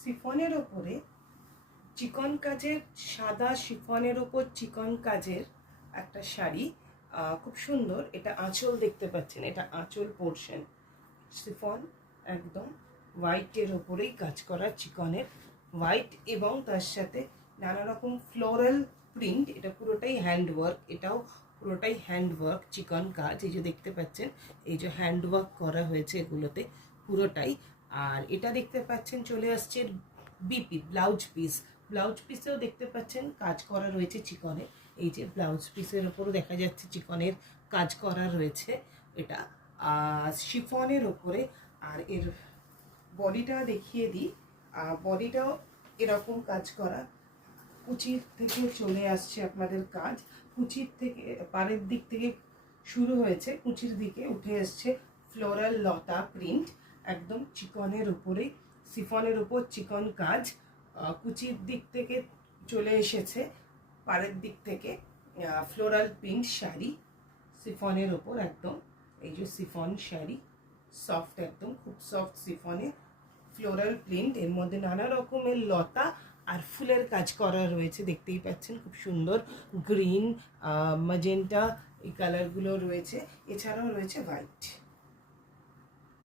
শিফনের ওপরে চিকন কাজের, সাদা শিফনের ওপর চিকন কাজের একটা শাড়ি, খুব সুন্দর। এটা আঁচল দেখতে পাচ্ছেন, এটা আঁচল পোর্শন। শিফন একদম হোয়াইটের ওপরেই কাজ করা, চিকনের হোয়াইট, এবং তার সাথে নানা রকম ফ্লোরাল প্রিন্ট। এটা পুরোটাই হ্যান্ডওয়ার্ক, এটাও পুরোটাই হ্যান্ডওয়ার্ক, চিকন কাজ। এই যে দেখতে পাচ্ছেন, এই যে হ্যান্ডওয়ার্ক করা হয়েছে এগুলোতে পুরোটাই। আর এটা দেখতে পাচ্ছেন চলে আসছে বিপি, ব্লাউজ পিস। ব্লাউজ পিসেও দেখতে পাচ্ছেন কাজ করা রয়েছে চিকনে। এই যে ব্লাউজ পিসের ওপরও দেখা যাচ্ছে চিকনের কাজ করা রয়েছে এটা শিফনের ওপরে। আর এর বডিটা দেখিয়ে দিই, বডিটাও এরকম কাজ করা। কুচির থেকে চলে আসছে আপনাদের কাজ, কুচির থেকে পাড়ের দিক থেকে শুরু হয়েছে, কুচির দিকে উঠে আসছে ফ্লোরাল লতা প্রিন্ট, একদম চিকনের উপরে, শিফনের উপর চিকন কাজ। কুচির দিক থেকে চলে এসেছে পাড়ের দিক থেকে ফ্লোরাল প্রিন্ট শাড়ি শিফনের ওপর একদম। এই যে শিফন শাড়ি, সফট, একদম খুব সফট শিফনে ফ্লোরাল প্রিন্ট, এর মধ্যে নানা রকমের লতা আর ফুলের কাজ করা রয়েছে, দেখতেই পাচ্ছেন খুব সুন্দর। গ্রিন, ম্যাজেন্টা, এই কালারগুলো রয়েছে, এছাড়াও রয়েছে হোয়াইট।